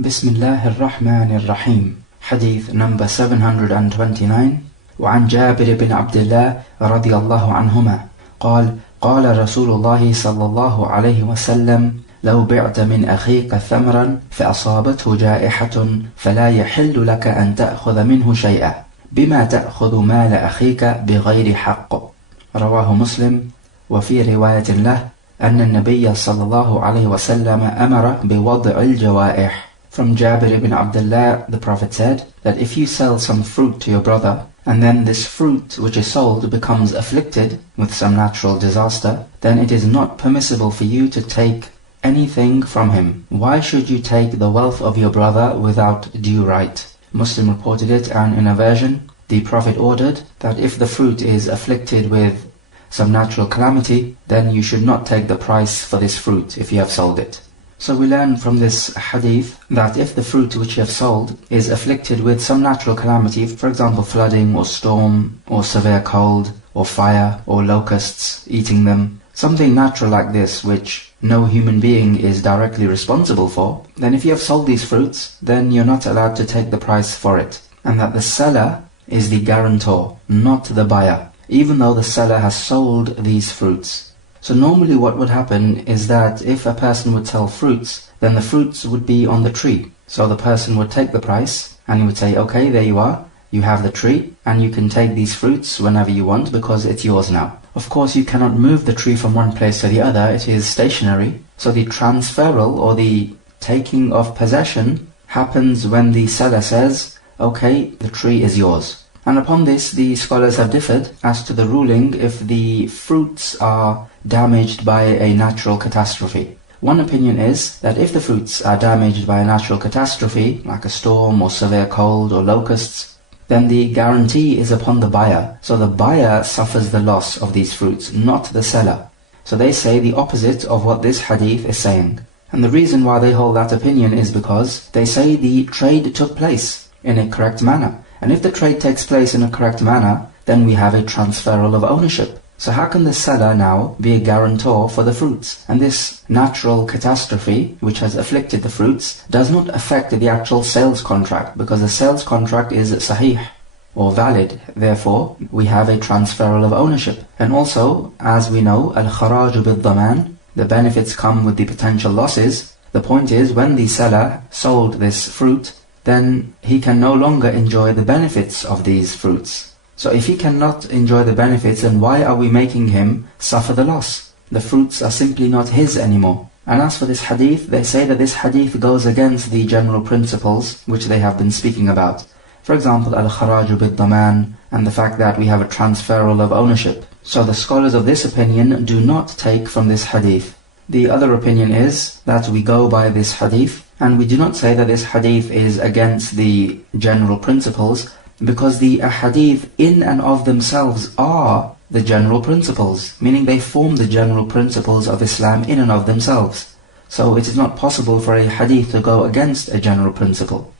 Bismillahir-Rahmanir-Rahim. Hadith number 729. وعن جابر بن عبد الله رضي الله عنهما قال قال رسول الله صلى الله عليه وسلم لو بعت من أخيك ثمرا فأصابته جائحة فلا يحل لك أن تأخذ منه شيئا بما تأخذ مال أخيك بغير حق. رواه مسلم. وفي رواية له أن النبي صلى الله عليه وسلم أمر بوضع الجوائح. From Jabir ibn Abdullah, the Prophet said that if you sell some fruit to your brother, and then this fruit which is sold becomes afflicted with some natural disaster, then it is not permissible for you to take anything from him. Why should you take the wealth of your brother without due right? Muslim reported it, and in a version, the Prophet ordered that if the fruit is afflicted with some natural calamity, then you should not take the price for this fruit if you have sold it. So we learn from this hadith that if the fruit which you have sold is afflicted with some natural calamity, for example flooding or storm or severe cold or fire or locusts eating them, something natural like this which no human being is directly responsible for, then if you have sold these fruits, then you're not allowed to take the price for it. And that the seller is the guarantor, not the buyer, even though the seller has sold these fruits. So normally what would happen is that if a person would sell fruits, then the fruits would be on the tree. So the person would take the price and he would say, okay, there you are, you have the tree and you can take these fruits whenever you want because it's yours now. Of course you cannot move the tree from one place to the other, it is stationary. So the transferal or the taking of possession happens when the seller says, okay, the tree is yours. And upon this the scholars have differed as to the ruling if the fruits are damaged by a natural catastrophe. One opinion is that if the fruits are damaged by a natural catastrophe, like a storm or severe cold or locusts, then the guarantee is upon the buyer. So the buyer suffers the loss of these fruits, not the seller. So they say the opposite of what this hadith is saying. And the reason why they hold that opinion is because they say the trade took place in a correct manner. And if the trade takes place in a correct manner, then we have a transferal of ownership. So how can the seller now be a guarantor for the fruits? And this natural catastrophe, which has afflicted the fruits, does not affect the actual sales contract, because the sales contract is sahih, or valid. Therefore, we have a transferal of ownership. And also, as we know, al-kharaju bil-dhaman, the benefits come with the potential losses. The point is, when the seller sold this fruit, then he can no longer enjoy the benefits of these fruits. So if he cannot enjoy the benefits, then why are we making him suffer the loss? The fruits are simply not his anymore. And as for this hadith, they say that this hadith goes against the general principles which they have been speaking about. For example, al-kharaju bid-daman, and the fact that we have a transferal of ownership. So the scholars of this opinion do not take from this hadith. The other opinion is that we go by this hadith, and we do not say that this hadith is against the general principles, because the ahadith in and of themselves are the general principles, meaning they form the general principles of Islam in and of themselves. So it is not possible for a hadith to go against a general principle,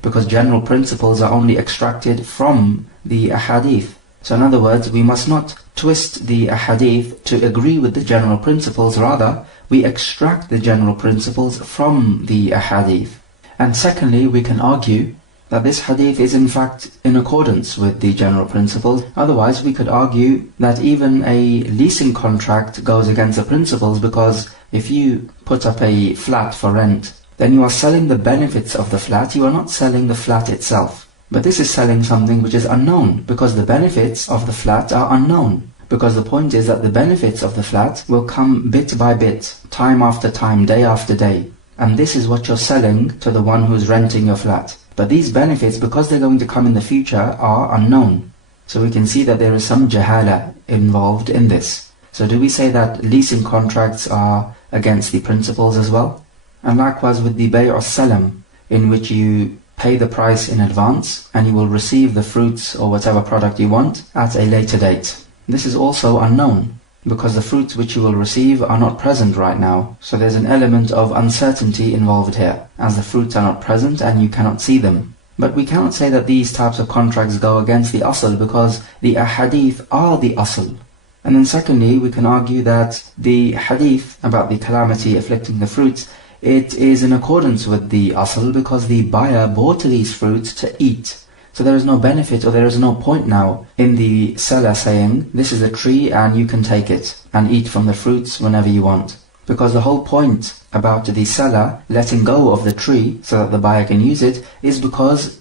because general principles are only extracted from the ahadith. So in other words, we must not twist the ahadith to agree with the general principles, rather we extract the general principles from the ahadith. And secondly, we can argue that this hadith is in fact in accordance with the general principles. Otherwise we could argue that even a leasing contract goes against the principles, because if you put up a flat for rent, then you are selling the benefits of the flat, you are not selling the flat itself. But this is selling something which is unknown, because the benefits of the flat are unknown. Because the point is that the benefits of the flat will come bit by bit, time after time, day after day. And this is what you're selling to the one who's renting your flat. But these benefits, because they're going to come in the future, are unknown. So we can see that there is some jahala involved in this. So do we say that leasing contracts are against the principles as well? And likewise with the Salam, in which you pay the price in advance and you will receive the fruits or whatever product you want at a later date. This is also unknown, because the fruits which you will receive are not present right now. So there's an element of uncertainty involved here, as the fruits are not present and you cannot see them. But we cannot say that these types of contracts go against the asl, because the ahadith are the asl. And then secondly, we can argue that the hadith about the calamity afflicting the fruits it is in accordance with the asl because the buyer bought these fruits to eat. So there is no benefit or there is no point now in the seller saying, this is a tree and you can take it and eat from the fruits whenever you want. Because the whole point about the seller letting go of the tree so that the buyer can use it is because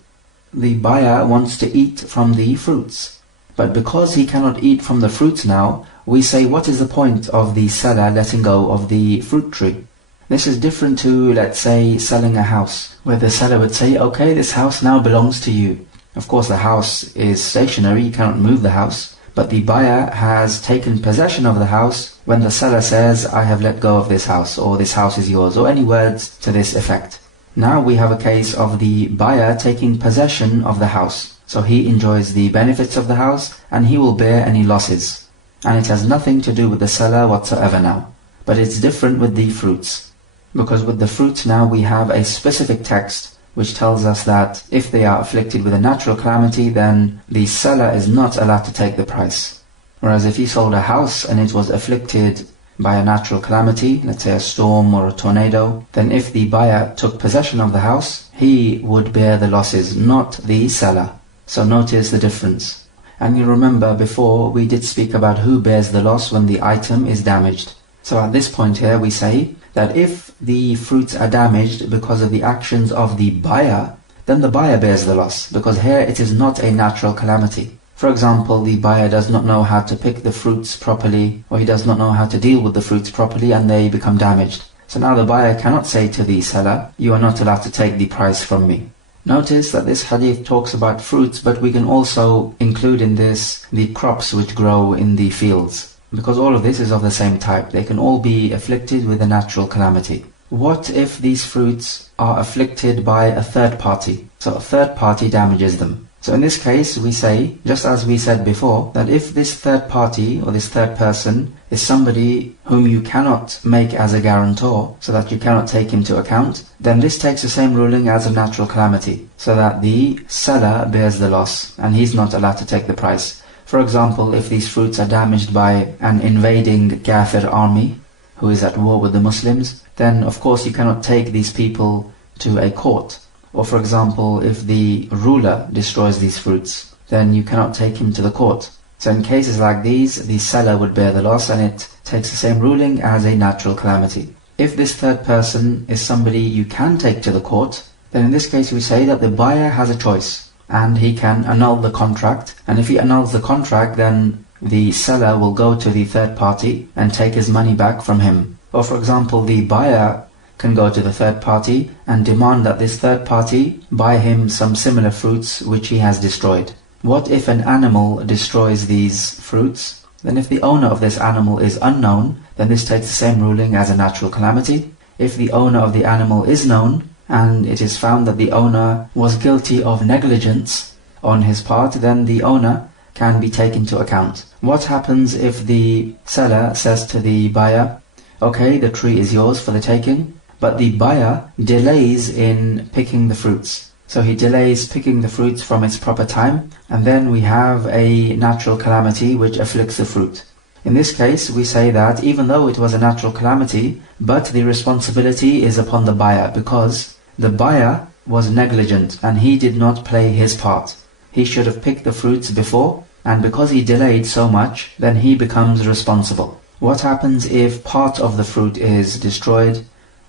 the buyer wants to eat from the fruits. But because he cannot eat from the fruits now, we say, what is the point of the seller letting go of the fruit tree? This is different to, let's say, selling a house, where the seller would say, okay, this house now belongs to you. Of course, the house is stationary, you cannot move the house, but the buyer has taken possession of the house when the seller says, I have let go of this house, or this house is yours, or any words to this effect. Now we have a case of the buyer taking possession of the house. So he enjoys the benefits of the house, and he will bear any losses. And it has nothing to do with the seller whatsoever now. But it's different with the fruits. Because with the fruits now we have a specific text which tells us that if they are afflicted with a natural calamity, then the seller is not allowed to take the price. Whereas if he sold a house and it was afflicted by a natural calamity, let's say a storm or a tornado, then if the buyer took possession of the house, he would bear the losses, not the seller. So notice the difference. And you remember before we did speak about who bears the loss when the item is damaged. So at this point here we say that if the fruits are damaged because of the actions of the buyer, then the buyer bears the loss, because here it is not a natural calamity. For example, the buyer does not know how to pick the fruits properly, or he does not know how to deal with the fruits properly, and they become damaged. So now the buyer cannot say to the seller, you are not allowed to take the price from me. Notice that this hadith talks about fruits, but we can also include in this the crops which grow in the fields. Because all of this is of the same type. They can all be afflicted with a natural calamity. What if these fruits are afflicted by a third party? So a third party damages them. So in this case we say, just as we said before, that if this third party or this third person is somebody whom you cannot make as a guarantor, so that you cannot take him to account, then this takes the same ruling as a natural calamity, so that the seller bears the loss and he's not allowed to take the price. For example, if these fruits are damaged by an invading Kafir army who is at war with the Muslims, then of course you cannot take these people to a court. Or for example, if the ruler destroys these fruits, then you cannot take him to the court. So in cases like these, the seller would bear the loss, and it takes the same ruling as a natural calamity. If this third person is somebody you can take to the court, then in this case we say that the buyer has a choice, and he can annul the contract. And if he annuls the contract, then the seller will go to the third party and take his money back from him. Or for example, the buyer can go to the third party and demand that this third party buy him some similar fruits which he has destroyed. What if an animal destroys these fruits? Then if the owner of this animal is unknown, then this takes the same ruling as a natural calamity. If the owner of the animal is known, and it is found that the owner was guilty of negligence on his part, then the owner can be taken to account. What happens if the seller says to the buyer, okay, the tree is yours for the taking, but the buyer delays in picking the fruits. So he delays picking the fruits from its proper time, and then we have a natural calamity which afflicts the fruit. In this case, we say that even though it was a natural calamity, but the responsibility is upon the buyer, because the buyer was negligent and he did not play his part. He should have picked the fruits before, and because he delayed so much, then he becomes responsible. What happens if part of the fruit is destroyed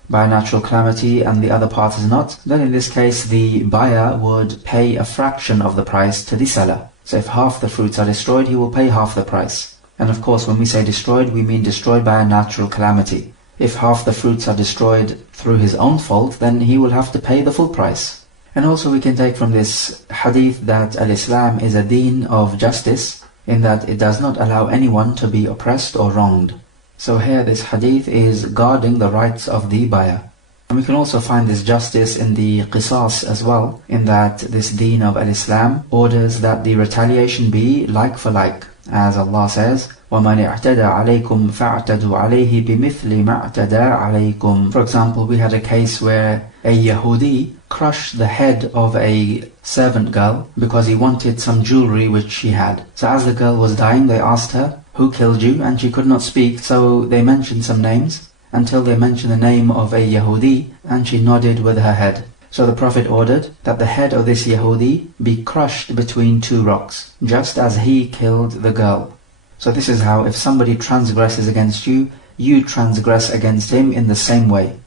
by a natural calamity and the other part is not? Then in this case the buyer would pay a fraction of the price to the seller. So if half the fruits are destroyed, he will pay half the price. And of course when we say destroyed, we mean destroyed by a natural calamity. If half the fruits are destroyed through his own fault, then he will have to pay the full price. And also we can take from this hadith that Al-Islam is a deen of justice, in that it does not allow anyone to be oppressed or wronged. So here this hadith is guarding the rights of the buyer. And we can also find this justice in the qisas as well, in that this deen of Al-Islam orders that the retaliation be like for like. As Allah says, وَمَنِ اعْتَدَى عَلَيْكُمْ فَاعْتَدُوا عَلَيْهِ بِمِثْلِ مَا اعْتَدَى عَلَيْكُمْ. For example, we had a case where a Yahudi crushed the head of a servant girl because he wanted some jewelry which she had. So as the girl was dying, they asked her, who killed you? And she could not speak, so they mentioned some names. until they mentioned the name of a Yahudi, and she nodded with her head. So the Prophet ordered that the head of this Yahudi be crushed between two rocks, just as he killed the girl. So this is how, if somebody transgresses against you, you transgress against him in the same way.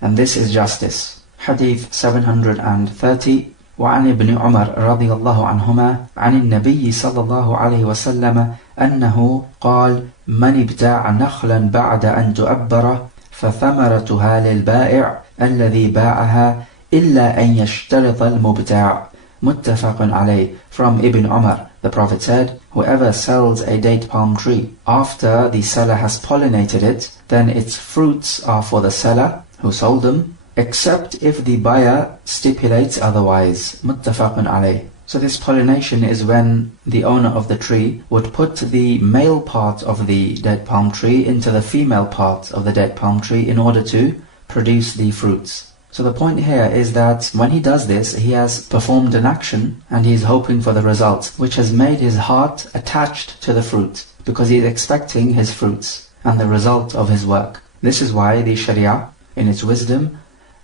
And this is justice. Hadith 730. وعن ابن عمر رضي الله عنهما عن النبي صلى الله عليه وسلم أنه قال من ابتاع نخلا بعد أن تؤبر فثمرتها للبائع الذي باعها إلا أن يشترط المبتاع. متفق عليه. From Ibn Umar, the Prophet said, whoever sells a date palm tree after the seller has pollinated it, then its fruits are for the seller who sold them, except if the buyer stipulates otherwise. Muttafaqun alayh. So this pollination is when the owner of the tree would put the male part of the dead palm tree into the female part of the dead palm tree in order to produce the fruits. So the point here is that when he does this, he has performed an action and he is hoping for the result, which has made his heart attached to the fruit, because he is expecting his fruits and the result of his work. This is why the Sharia, in its wisdom,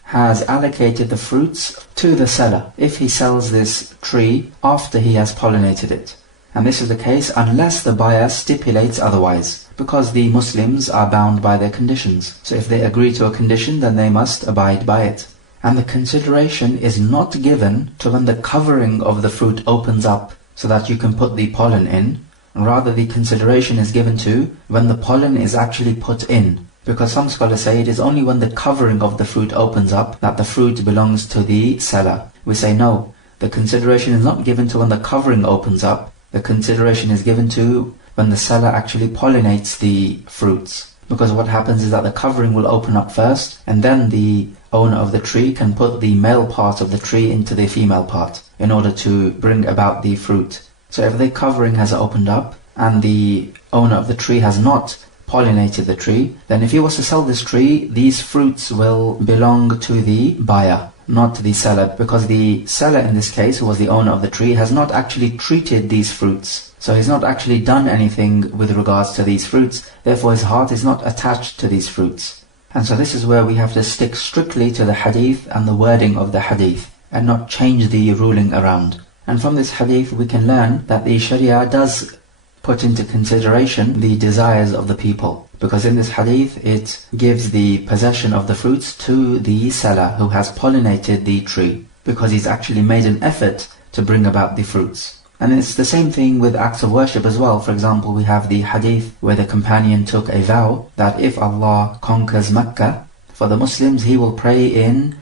has allocated the fruits to the seller if he sells this tree after he has pollinated it. And this is the case unless the buyer stipulates otherwise, because the Muslims are bound by their conditions. So if they agree to a condition, then they must abide by it. And the consideration is not given to when the covering of the fruit opens up so that you can put the pollen in. Rather, the consideration is given to when the pollen is actually put in. Because some scholars say it is only when the covering of the fruit opens up that the fruit belongs to the seller. We say no, the consideration is not given to when the covering opens up. The consideration is given to when the seller actually pollinates the fruits. Because what happens is that the covering will open up first, and then the owner of the tree can put the male part of the tree into the female part in order to bring about the fruit. So if the covering has opened up and the owner of the tree has not pollinated the tree, then if he was to sell this tree, these fruits will belong to the buyer, not to the seller, because the seller in this case, who was the owner of the tree, has not actually treated these fruits. So he's not actually done anything with regards to these fruits, therefore his heart is not attached to these fruits. And so this is where we have to stick strictly to the hadith and the wording of the hadith, and not change the ruling around. And from this hadith we can learn that the Sharia does put into consideration the desires of the people, because in this hadith it gives the possession of the fruits to the seller who has pollinated the tree, because he's actually made an effort to bring about the fruits. And it's the same thing with acts of worship as well. For example, we have the hadith where the companion took a vow that if Allah conquers Mecca, for the Muslims he will pray in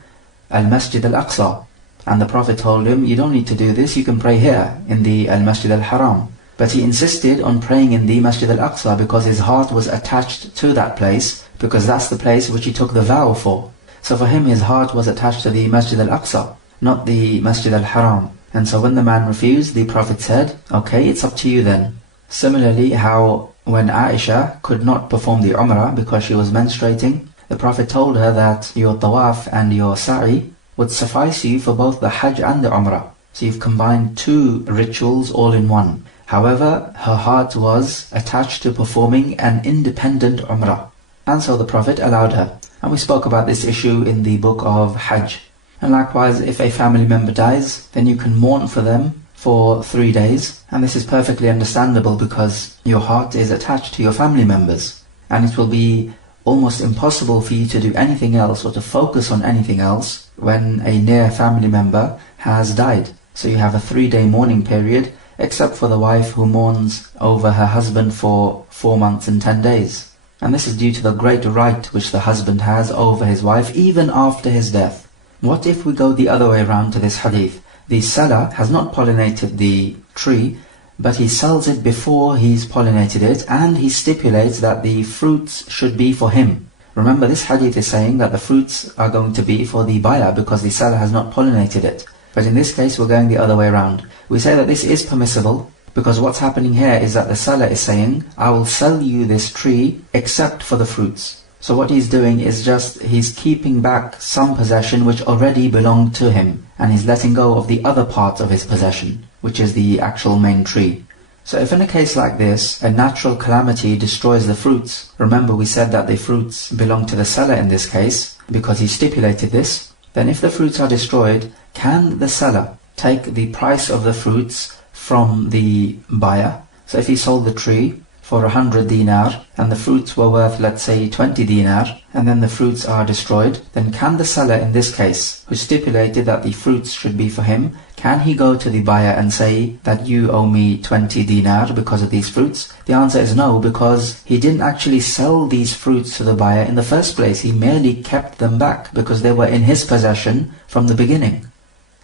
Al-Masjid Al-Aqsa. And the Prophet told him, you don't need to do this, you can pray here in the Al-Masjid Al-Haram. But he insisted on praying in the Masjid Al-Aqsa because his heart was attached to that place, because that's the place which he took the vow for. So for him his heart was attached to the Masjid Al-Aqsa, not the Masjid Al-Haram. And so when the man refused, the Prophet said, okay, it's up to you then. Similarly, how when Aisha could not perform the Umrah because she was menstruating, the Prophet told her that your tawaf and your sa'i would suffice you for both the Hajj and the Umrah. So you've combined two rituals all in one. However, her heart was attached to performing an independent Umrah. And so the Prophet allowed her. And we spoke about this issue in the book of Hajj. And likewise, if a family member dies, then you can mourn for them for 3 days. And this is perfectly understandable because your heart is attached to your family members. And it will be almost impossible for you to do anything else or to focus on anything else when a near family member has died. So you have a 3-day mourning period, except for the wife who mourns over her husband for 4 months and 10 days. And this is due to the great right which the husband has over his wife even after his death. What if we go the other way around to this hadith? The seller has not pollinated the tree, but he sells it before he's pollinated it, and he stipulates that the fruits should be for him. Remember, this hadith is saying that the fruits are going to be for the buyer because the seller has not pollinated it. But in this case, we're going the other way around. We say that this is permissible because what's happening here is that the seller is saying, I will sell you this tree except for the fruits. So what he's doing is just, he's keeping back some possession which already belonged to him, and he's letting go of the other part of his possession, which is the actual main tree. So if in a case like this, a natural calamity destroys the fruits, remember we said that the fruits belong to the seller in this case, because he stipulated this, then if the fruits are destroyed, can the seller take the price of the fruits from the buyer? So if he sold the tree for 100 dinar, and the fruits were worth, let's say, 20 dinar, and then the fruits are destroyed, then can the seller in this case, who stipulated that the fruits should be for him, can he go to the buyer and say that you owe me 20 dinar because of these fruits? The answer is no, because he didn't actually sell these fruits to the buyer in the first place. He merely kept them back because they were in his possession from the beginning.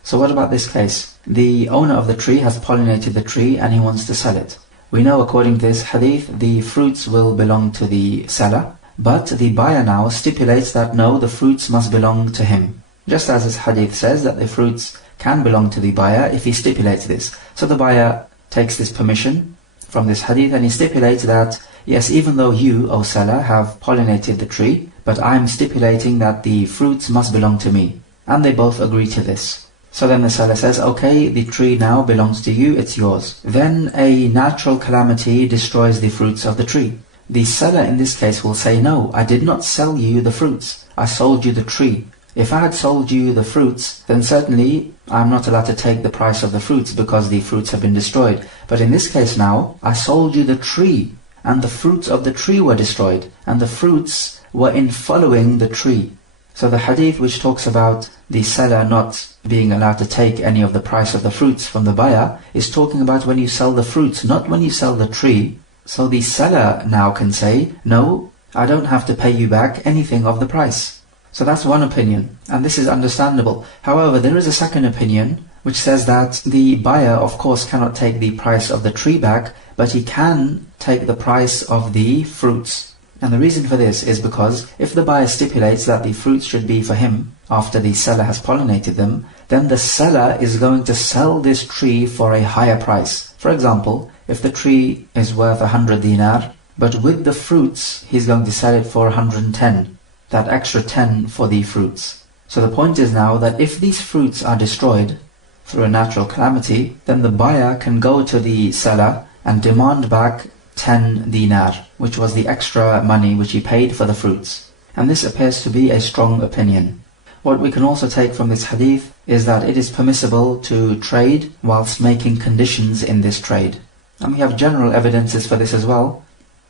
So what about this case? The owner of the tree has pollinated the tree and he wants to sell it. We know according to this hadith, the fruits will belong to the seller, but the buyer now stipulates that no, the fruits must belong to him. Just as this hadith says that the fruits can belong to the buyer if he stipulates this. So the buyer takes this permission from this hadith and he stipulates that, yes, even though you, O seller, have pollinated the tree, but I'm stipulating that the fruits must belong to me. And they both agree to this. So then the seller says, okay, the tree now belongs to you, it's yours. Then a natural calamity destroys the fruits of the tree. The seller in this case will say, no, I did not sell you the fruits. I sold you the tree. If I had sold you the fruits, then certainly I'm not allowed to take the price of the fruits because the fruits have been destroyed. But in this case now, I sold you the tree, and the fruits of the tree were destroyed, and the fruits were in following the tree. So the hadith which talks about the seller not being allowed to take any of the price of the fruits from the buyer is talking about when you sell the fruits, not when you sell the tree. So the seller now can say, no, I don't have to pay you back anything of the price. So that's one opinion, and this is understandable. However, there is a second opinion which says that the buyer of course cannot take the price of the tree back, but he can take the price of the fruits. And the reason for this is because if the buyer stipulates that the fruits should be for him after the seller has pollinated them, then the seller is going to sell this tree for a higher price. For example, if the tree is worth 100 dinar, but with the fruits he's going to sell it for 110, that extra 10 for the fruits. So the point is now that if these fruits are destroyed through a natural calamity, then the buyer can go to the seller and demand back 10 dinar, which was the extra money which he paid for the fruits. And this appears to be a strong opinion. What we can also take from this hadith is that it is permissible to trade whilst making conditions in this trade. And we have general evidences for this as well.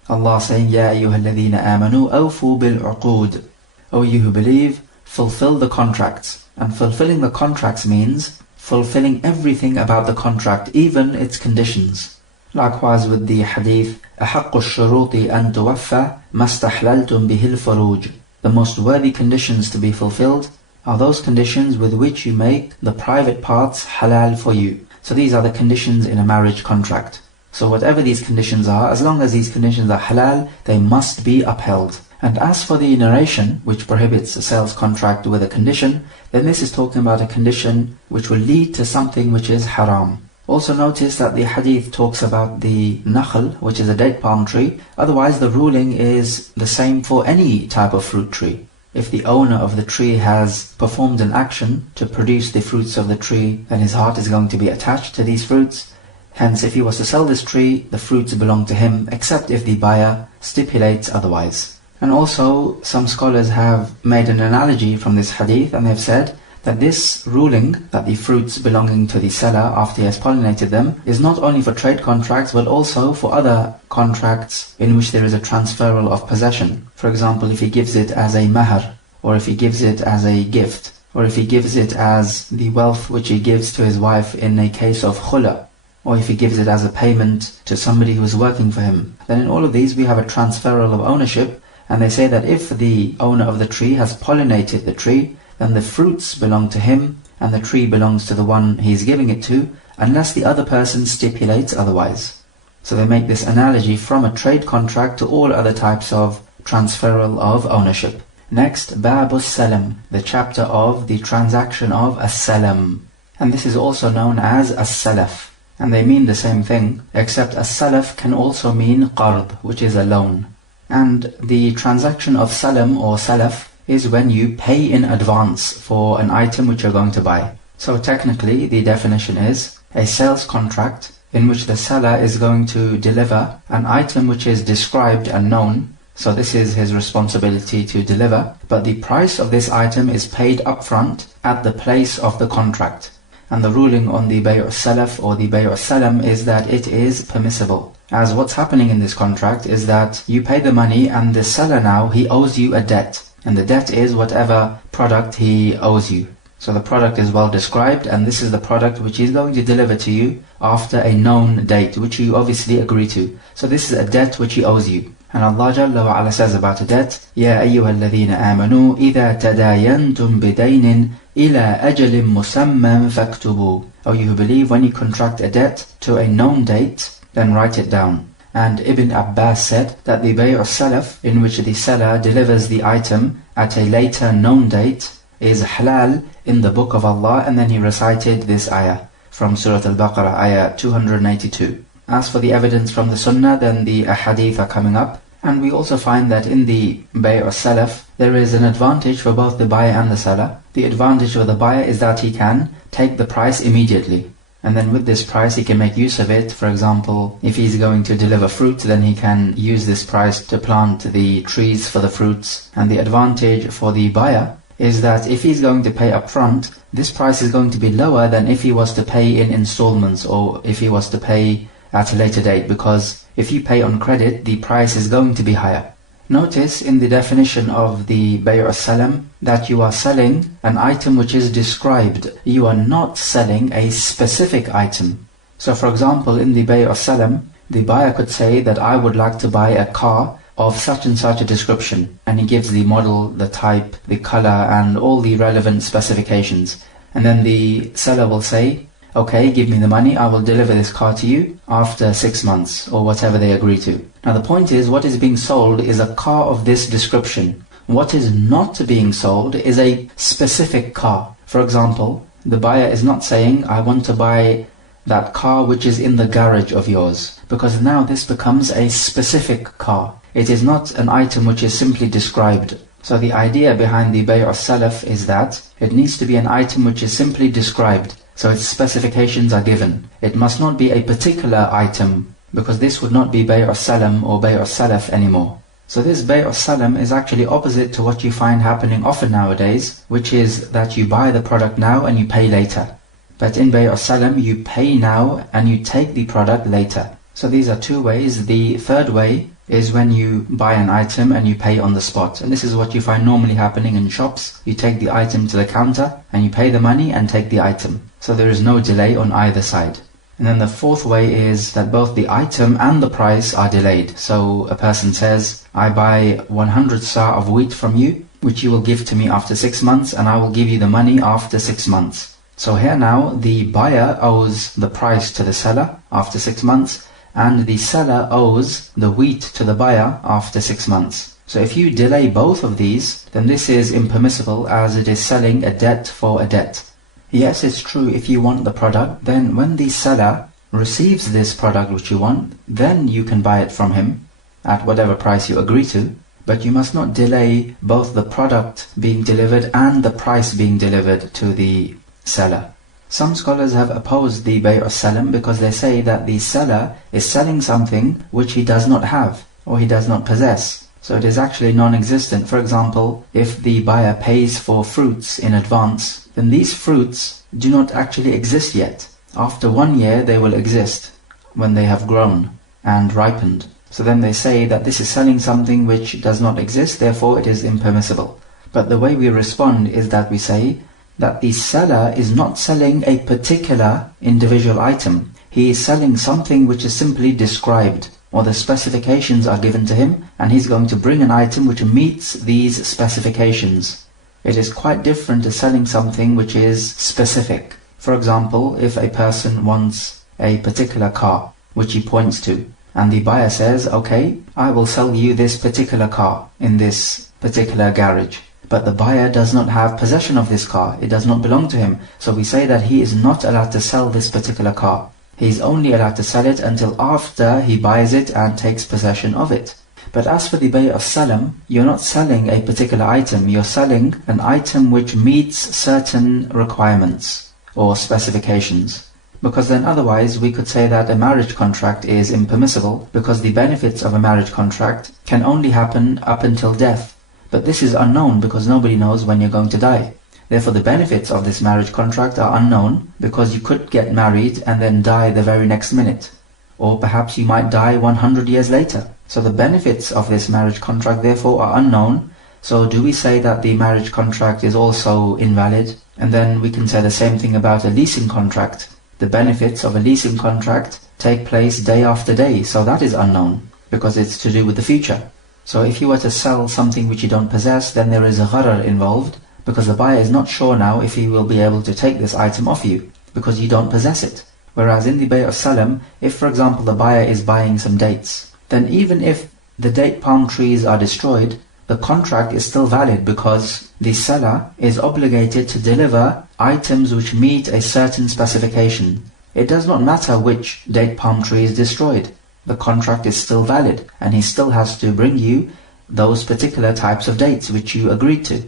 Allah saying, Ya ayyuhalladhina amanu awfu bil-uqood. O you who believe, fulfill the contracts. And fulfilling the contracts means fulfilling everything about the contract, even its conditions. Likewise with the hadith, أَحَقُّ الشُّرُوطِ أَن تُوَفَّى مَا اسْتَحْلَلْتُمْ بِهِ الْفُرُوجِ. The most worthy conditions to be fulfilled are those conditions with which you make the private parts halal for you. So these are the conditions in a marriage contract. So whatever these conditions are, as long as these conditions are halal, they must be upheld. And as for the narration, which prohibits a sales contract with a condition, then this is talking about a condition which will lead to something which is haram. Also notice that the hadith talks about the nakhl, which is a date palm tree. Otherwise the ruling is the same for any type of fruit tree. If the owner of the tree has performed an action to produce the fruits of the tree, then his heart is going to be attached to these fruits. Hence, if he was to sell this tree, the fruits belong to him, except if the buyer stipulates otherwise. And also, some scholars have made an analogy from this hadith, and they've said that this ruling, that the fruits belonging to the seller after he has pollinated them, is not only for trade contracts, but also for other contracts in which there is a transferal of possession. For example, if he gives it as a mahar, or if he gives it as a gift, or if he gives it as the wealth which he gives to his wife in a case of khula, or if he gives it as a payment to somebody who is working for him, then in all of these we have a transferal of ownership. And they say that if the owner of the tree has pollinated the tree, then the fruits belong to him and the tree belongs to the one he is giving it to, unless the other person stipulates otherwise. So they make this analogy from a trade contract to all other types of transferal of ownership. Next, Babu Salam, the chapter of the transaction of as-salam. And this is also known as as-salaf. And they mean the same thing, except as-salaf can also mean qard, which is a loan. And the transaction of salam or salaf is when you pay in advance for an item which you're going to buy. So technically the definition is a sales contract in which the seller is going to deliver an item which is described and known. So this is his responsibility to deliver, but the price of this item is paid upfront at the place of the contract. And the ruling on the Bay' al-Salaf or the Bay' al-Salam is that it is permissible. As what's happening in this contract is that you pay the money and the seller now, he owes you a debt. And the debt is whatever product he owes you. So the product is well described, and this is the product which he's going to deliver to you after a known date, which you obviously agree to. So this is a debt which he owes you. And Allah Jalla wa Ala says about a debt, يَا أَيُّهَا الَّذِينَ آمَنُوا إِذَا تَدَايَنْتُمْ بِدَيْنٍ إِلَىٰ أَجَلٍ مُسَمًّى فَاكْتُبُوا. O you who believe, when you contract a debt to a known date, then write it down. And Ibn Abbas said that the Bay' al-Salaf, in which the seller delivers the item at a later known date, is halal in the book of Allah, and then he recited this ayah from Surah Al-Baqarah, ayah 282. As for the evidence from the Sunnah, then the ahadith are coming up. And we also find that in the Bay' al-Salaf, there is an advantage for both the buyer and the seller. The advantage for the buyer is that he can take the price immediately. And then with this price he can make use of it. For example, if he's going to deliver fruit, then he can use this price to plant the trees for the fruits. And the advantage for the buyer is that if he's going to pay up front, this price is going to be lower than if he was to pay in installments or if he was to pay at a later date, because if you pay on credit, the price is going to be higher. Notice in the definition of the Bay' al-Salam that you are selling an item which is described. You are not selling a specific item. So for example, in the Bay' al-Salam, the buyer could say that I would like to buy a car of such and such a description, and he gives the model, the type, the color, and all the relevant specifications. And then the seller will say, okay, give me the money, I will deliver this car to you after 6 months, or whatever they agree to. Now the point is, what is being sold is a car of this description. What is not being sold is a specific car. For example, the buyer is not saying, I want to buy that car which is in the garage of yours, because now this becomes a specific car. It is not an item which is simply described. So the idea behind the Bay' al-Salaf is that it needs to be an item which is simply described. So its specifications are given. It must not be a particular item, because this would not be Bay' al-Salam or Bay' al-Salaf anymore. So this Bay' al-Salam is actually opposite to what you find happening often nowadays, which is that you buy the product now and you pay later. But in Bay' al-Salam, you pay now and you take the product later. So these are two ways. The third way is when you buy an item and you pay on the spot. And this is what you find normally happening in shops. You take the item to the counter and you pay the money and take the item. So there is no delay on either side. And then the fourth way is that both the item and the price are delayed. So a person says, I buy 100 sa of wheat from you, which you will give to me after 6 months, and I will give you the money after 6 months. So here now the buyer owes the price to the seller after 6 months, and the seller owes the wheat to the buyer after 6 months. So if you delay both of these, then this is impermissible, as it is selling a debt for a debt. Yes, it's true, if you want the product, then when the seller receives this product which you want, then you can buy it from him at whatever price you agree to. But you must not delay both the product being delivered and the price being delivered to the seller. Some scholars have opposed the Bay' al-Salam because they say that the seller is selling something which he does not have or he does not possess. So it is actually non-existent. For example, if the buyer pays for fruits in advance, then these fruits do not actually exist yet. After 1 year they will exist when they have grown and ripened. So then they say that this is selling something which does not exist, therefore it is impermissible. But the way we respond is that we say that the seller is not selling a particular individual item. He is selling something which is simply described, or the specifications are given to him, and he's going to bring an item which meets these specifications. It is quite different to selling something which is specific. For example, if a person wants a particular car which he points to, and the buyer says, okay, I will sell you this particular car in this particular garage. But the buyer does not have possession of this car. It does not belong to him. So we say that he is not allowed to sell this particular car. He is only allowed to sell it until after he buys it and takes possession of it. But as for the Bay' al-Salam, you're not selling a particular item. You're selling an item which meets certain requirements or specifications. Because then otherwise we could say that a marriage contract is impermissible, because the benefits of a marriage contract can only happen up until death. But this is unknown because nobody knows when you're going to die. Therefore the benefits of this marriage contract are unknown, because you could get married and then die the very next minute. Or perhaps you might die 100 years later. So the benefits of this marriage contract therefore are unknown. So do we say that the marriage contract is also invalid? And then we can say the same thing about a leasing contract. The benefits of a leasing contract take place day after day, so that is unknown, because it's to do with the future. So if you were to sell something which you don't possess, then there is a gharar involved, because the buyer is not sure now if he will be able to take this item off you, because you don't possess it. Whereas in the Bay' Salam, if for example the buyer is buying some dates, then even if the date palm trees are destroyed, the contract is still valid, because the seller is obligated to deliver items which meet a certain specification. It does not matter which date palm tree is destroyed. The contract is still valid, and he still has to bring you those particular types of dates which you agreed to.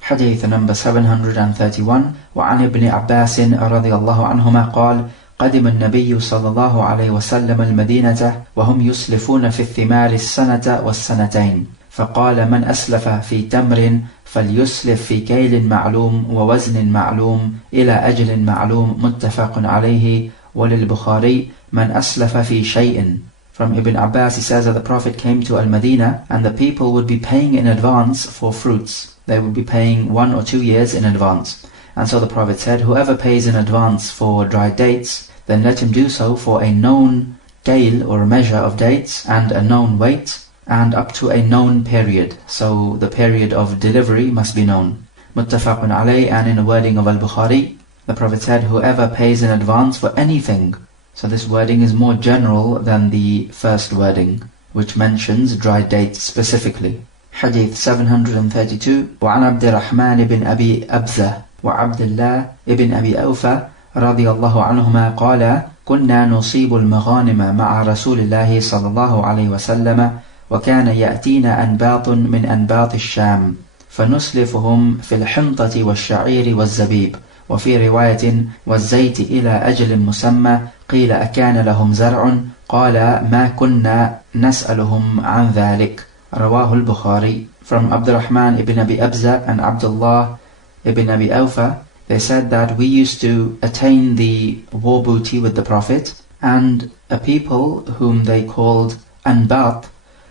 Hadith number 731. وعن ابن عباس رضي الله عنهما قال: قدم النبي صلى الله عليه وسلم المدينة وهم يسلفون في الثمار السنة والسنتين، فقال: من أسلف في تمر فليسلف في كيل معلوم ووزن معلوم إلى أجل معلوم، متفق عليه. وللبخاري: من أسلف في شيء. From Ibn Abbas, he says that the Prophet came to Al-Madinah and the people would be paying in advance for fruits. They would be paying 1 or 2 years in advance. And so the Prophet said, whoever pays in advance for dried dates, then let him do so for a known kail or a measure of dates and a known weight, and up to a known period. So the period of delivery must be known. Muttafaqun alayh. And in the wording of Al-Bukhari, the Prophet said, whoever pays in advance for anything. So this wording is more general than the first wording, which mentions dried dates specifically. Hadith 732. وعن عبد الرحمن بن أبي أبزة وعبد الله بن أبي أوفى رضي الله عنهما قال: كنا نصيب المغانم مع رسول الله صلى الله عليه وسلم، وكان يأتينا أنباط من أنباط الشام، فنسلفهم في الحنطة والشعير والزبيب، وفي رواية والزيت إلى أجل مسمى. قيل: أكان لهم زرع؟ قال: ما كنا نسألهم عن ذلك. رواه البخاري. From Abdurrahman ibn Abi Abza and Abdullah ibn Abi Awfa, they said that we used to attain the war booty with the Prophet, and a people whom they called Anbat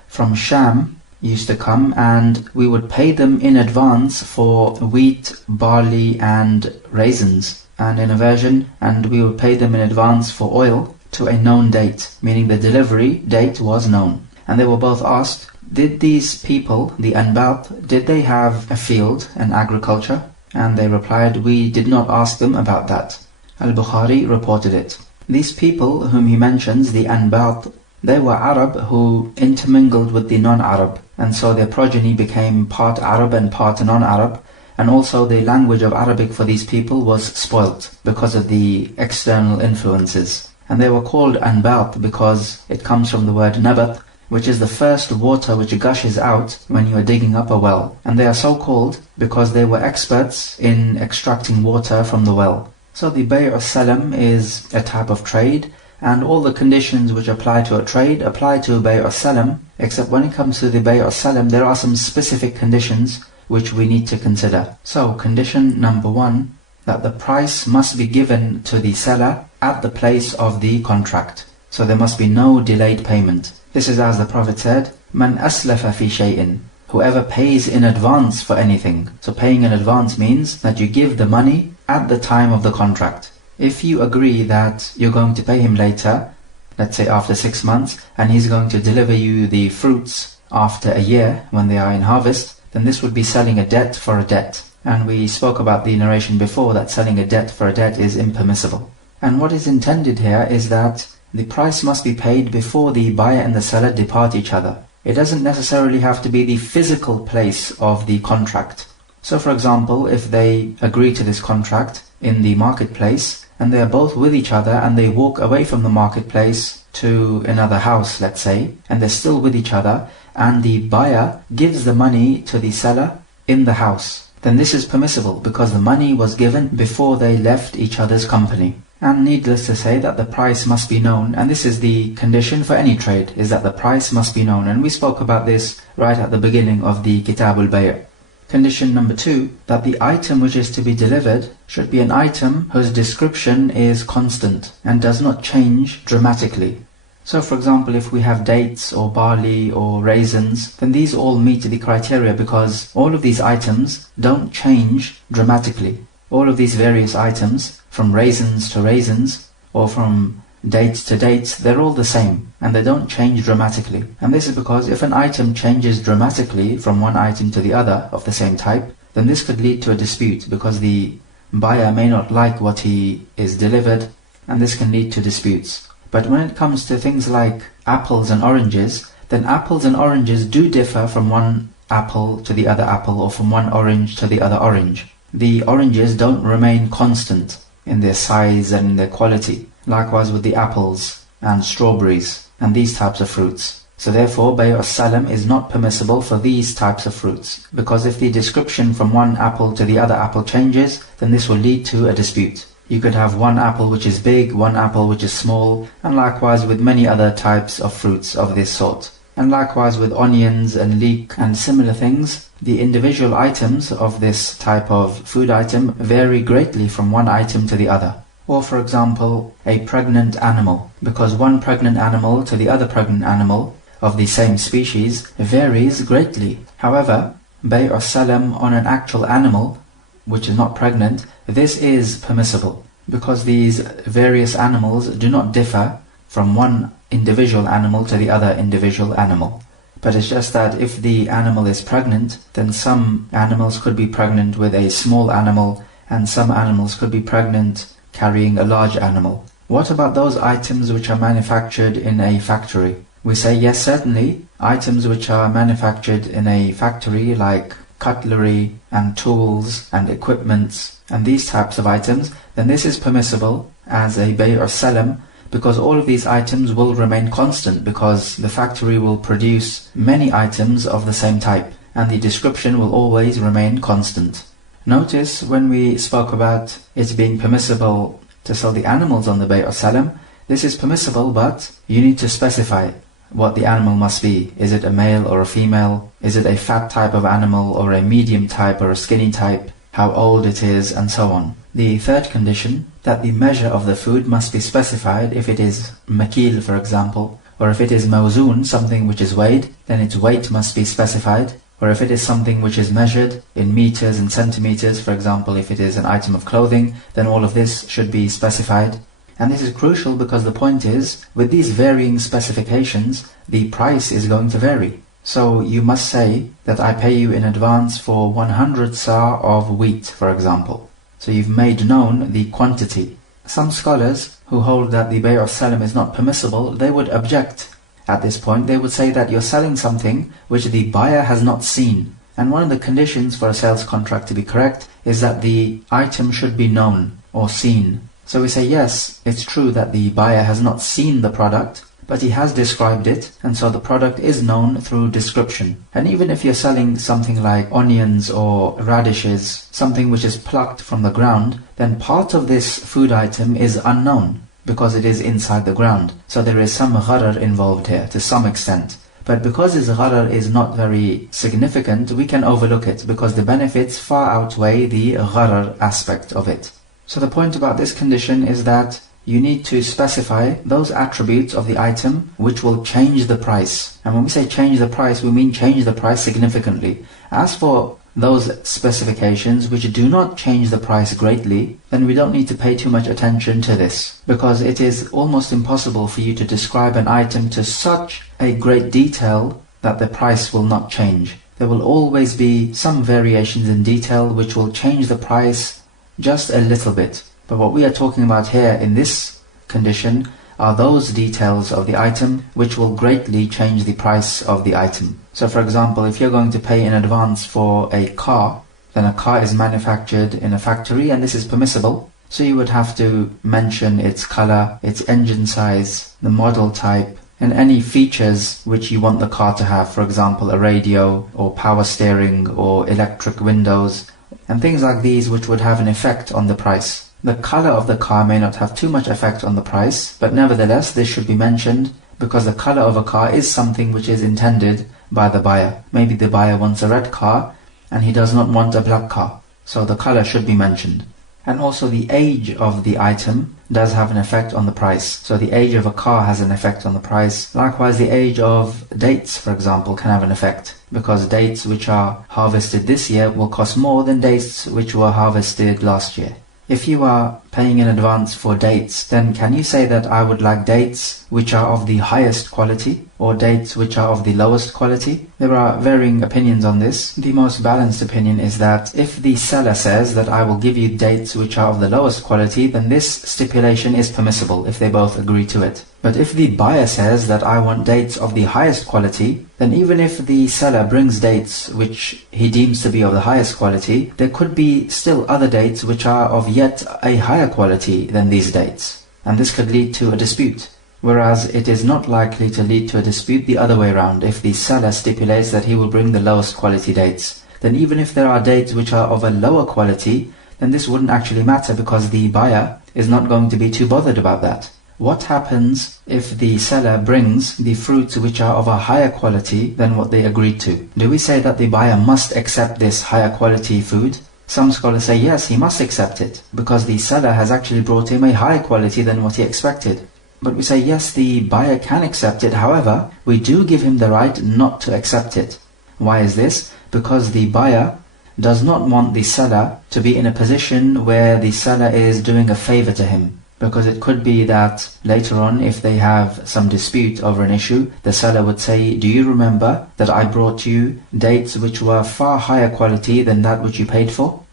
from Sham used to come, and we would pay them in advance for wheat, barley and raisins. And in a version, and we would pay them in advance for oil to a known date, meaning the delivery date was known. And they were both asked, did these people, the Anbat, did they have a field and agriculture? And they replied, we did not ask them about that. Al-Bukhari reported it. These people whom he mentions, the Anbat, they were Arab who intermingled with the non-Arab, and so their progeny became part Arab and part non-Arab, and also the language of Arabic for these people was spoilt because of the external influences. And they were called Anbat because it comes from the word Nabat, which is the first water which gushes out when you are digging up a well. And they are so called because they were experts in extracting water from the well. So the Bay' Salam is a type of trade, and all the conditions which apply to a trade apply to Bay' Salam, except when it comes to the Bay' Salam there are some specific conditions which we need to consider. So condition number 1, that the price must be given to the seller at the place of the contract. So there must be no delayed payment. This is as the Prophet said, Man aslafa fi shay'in, whoever pays in advance for anything. So paying in advance means that you give the money at the time of the contract. If you agree that you're going to pay him later, let's say after 6 months, and he's going to deliver you the fruits after a year when they are in harvest, then this would be selling a debt for a debt. And we spoke about the narration before that selling a debt for a debt is impermissible. And what is intended here is that the price must be paid before the buyer and the seller depart each other. It doesn't necessarily have to be the physical place of the contract. So for example, if they agree to this contract in the marketplace, and they are both with each other and they walk away from the marketplace to another house, let's say, and they're still with each other, and the buyer gives the money to the seller in the house, then this is permissible because the money was given before they left each other's company. And needless to say that the price must be known, and this is the condition for any trade, is that the price must be known. And we spoke about this right at the beginning of the Kitab al-Bay'. Condition number 2, that the item which is to be delivered should be an item whose description is constant and does not change dramatically. So for example, if we have dates or barley or raisins, then these all meet the criteria because all of these items don't change dramatically. All of these various items, from raisins to raisins, or from dates to dates, they're all the same, and they don't change dramatically. And this is because if an item changes dramatically from one item to the other of the same type, then this could lead to a dispute, because the buyer may not like what he is delivered, and this can lead to disputes. But when it comes to things like apples and oranges, then apples and oranges do differ from one apple to the other apple, or from one orange to the other orange. The oranges don't remain constant in their size and in their quality. Likewise with the apples and strawberries and these types of fruits. So therefore, Bay' Salam is not permissible for these types of fruits, because if the description from one apple to the other apple changes, then this will lead to a dispute. You could have one apple which is big, one apple which is small, and likewise with many other types of fruits of this sort. And likewise with onions and leek and similar things, the individual items of this type of food item vary greatly from one item to the other. Or for example, a pregnant animal, because one pregnant animal to the other pregnant animal of the same species varies greatly. However, Bay' Salam on an actual animal which is not pregnant, this is permissible, because these various animals do not differ from one individual animal to the other individual animal. But it's just that if the animal is pregnant, then some animals could be pregnant with a small animal, and some animals could be pregnant carrying a large animal. What about those items which are manufactured in a factory? We say yes, certainly, items which are manufactured in a factory like cutlery and tools and equipments and these types of items, then this is permissible as a Bay' Salam, because all of these items will remain constant, because the factory will produce many items of the same type and the description will always remain constant. Notice when we spoke about it being permissible to sell the animals on the Bay' Salam, this is permissible, but you need to specify what the animal must be. Is it a male or a female? Is it a fat type of animal or a medium type or a skinny type? How old it is, and so on. The third condition, that the measure of the food must be specified. If it is makil, for example, or if it is mawzoon, something which is weighed, then its weight must be specified. Or if it is something which is measured in meters and centimeters, for example, if it is an item of clothing, then all of this should be specified. And this is crucial because the point is, with these varying specifications, the price is going to vary. So you must say that I pay you in advance for 100 sa of wheat, for example. So you've made known the quantity. Some scholars who hold that the Bay' Salam is not permissible, they would object. At this point, they would say that you're selling something which the buyer has not seen. And one of the conditions for a sales contract to be correct is that the item should be known or seen. So we say, yes, it's true that the buyer has not seen the product, but he has described it, and so the product is known through description. And even if you're selling something like onions or radishes, something which is plucked from the ground, then part of this food item is unknown, because it is inside the ground. So there is some gharar involved here, to some extent. But because this gharar is not very significant, we can overlook it, because the benefits far outweigh the gharar aspect of it. So the point about this condition is that you need to specify those attributes of the item which will change the price. And when we say change the price, we mean change the price significantly. As for those specifications which do not change the price greatly, then we don't need to pay too much attention to this, because it is almost impossible for you to describe an item to such a great detail that the price will not change. There will always be some variations in detail which will change the price just a little bit. But what we are talking about here in this condition are those details of the item which will greatly change the price of the item. So for example, if you're going to pay in advance for a car, then a car is manufactured in a factory and this is permissible. So you would have to mention its color, its engine size, the model type, and any features which you want the car to have. For example, a radio or power steering or electric windows, and things like these which would have an effect on the price. The color of the car may not have too much effect on the price, but nevertheless this should be mentioned because the color of a car is something which is intended by the buyer. Maybe the buyer wants a red car and he does not want a black car, so the color should be mentioned. And also the age of the item does have an effect on the price. So the age of a car has an effect on the price. Likewise, the age of dates, for example, can have an effect, because dates which are harvested this year will cost more than dates which were harvested last year. If you are paying in advance for dates, then can you say that I would like dates which are of the highest quality or dates which are of the lowest quality? There are varying opinions on this. The most balanced opinion is that if the seller says that I will give you dates which are of the lowest quality, then this stipulation is permissible if they both agree to it. But if the buyer says that I want dates of the highest quality, then even if the seller brings dates which he deems to be of the highest quality, there could be still other dates which are of yet a higher quality than these dates. And this could lead to a dispute. Whereas it is not likely to lead to a dispute the other way around. If the seller stipulates that he will bring the lowest quality dates, then even if there are dates which are of a lower quality, then this wouldn't actually matter because the buyer is not going to be too bothered about that. What happens if the seller brings the fruits which are of a higher quality than what they agreed to? Do we say that the buyer must accept this higher quality food? Some scholars say yes, he must accept it, because the seller has actually brought him a higher quality than what he expected. But we say yes, the buyer can accept it, however, we do give him the right not to accept it. Why is this? Because the buyer does not want the seller to be in a position where the seller is doing a favor to him. Because it could be that later on, if they have some dispute over an issue, the seller would say, do you remember that I brought you dates which were far higher quality than that which you paid for?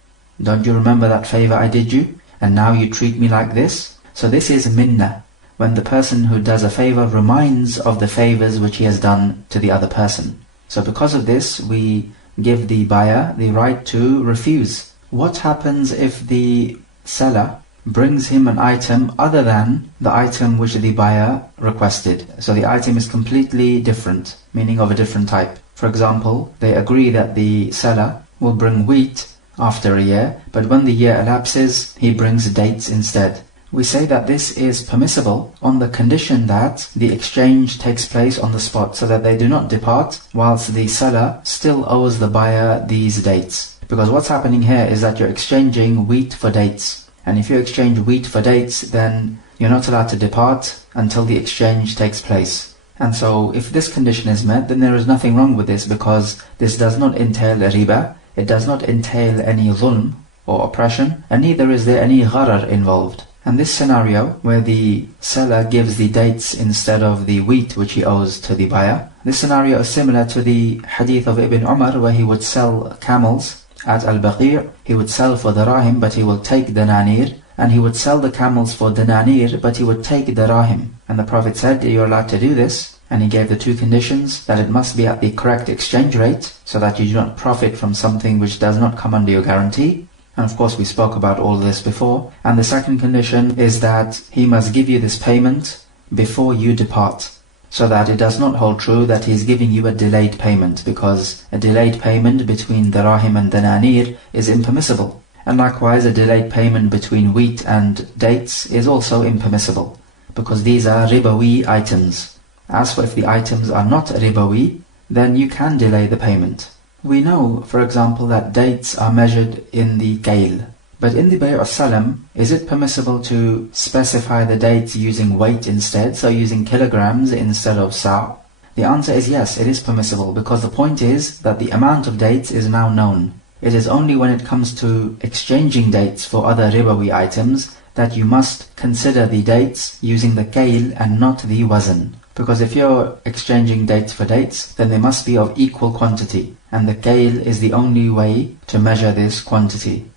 Don't you remember that favor I did you? And now you treat me like this? So this is minna, when the person who does a favor reminds of the favors which he has done to the other person. So because of this, we give the buyer the right to refuse. What happens if the seller brings him an item other than the item which the buyer requested? So the item is completely different, meaning of a different type. For example, they agree that the seller will bring wheat after a year, but when the year elapses, he brings dates instead. We say that this is permissible on the condition that the exchange takes place on the spot, so that they do not depart whilst the seller still owes the buyer these dates. Because what's happening here is that you're exchanging wheat for dates. And if you exchange wheat for dates, then you're not allowed to depart until the exchange takes place. And so if this condition is met, then there is nothing wrong with this, because this does not entail riba, it does not entail any zulm or oppression, and neither is there any gharar involved. And this scenario, where the seller gives the dates instead of the wheat which he owes to the buyer, this scenario is similar to the hadith of Ibn Umar, where he would sell camels at Al-Baqi'. He would sell for dirahim, but he will take dananir, and he would sell the camels for dananir, but he would take dirahim. And the Prophet said, you're allowed to do this, and he gave the two conditions, that it must be at the correct exchange rate, so that you do not profit from something which does not come under your guarantee. And of course we spoke about all this before. And the second condition is that he must give you this payment before you depart, so that it does not hold true that he is giving you a delayed payment, because a delayed payment between dirahim and dananir is impermissible. And likewise a delayed payment between wheat and dates is also impermissible, because these are ribawi items. As for if the items are not ribawi, then you can delay the payment. We know, for example, that dates are measured in the kayl. But in the bay' salam, is it permissible to specify the dates using weight instead, so using kilograms instead of sa'? The answer is yes, it is permissible, because the point is that the amount of dates is now known. It is only when it comes to exchanging dates for other ribawi items that you must consider the dates using the kayl and not the wazn. Because if you're exchanging dates for dates, then they must be of equal quantity, and the kayl is the only way to measure this quantity.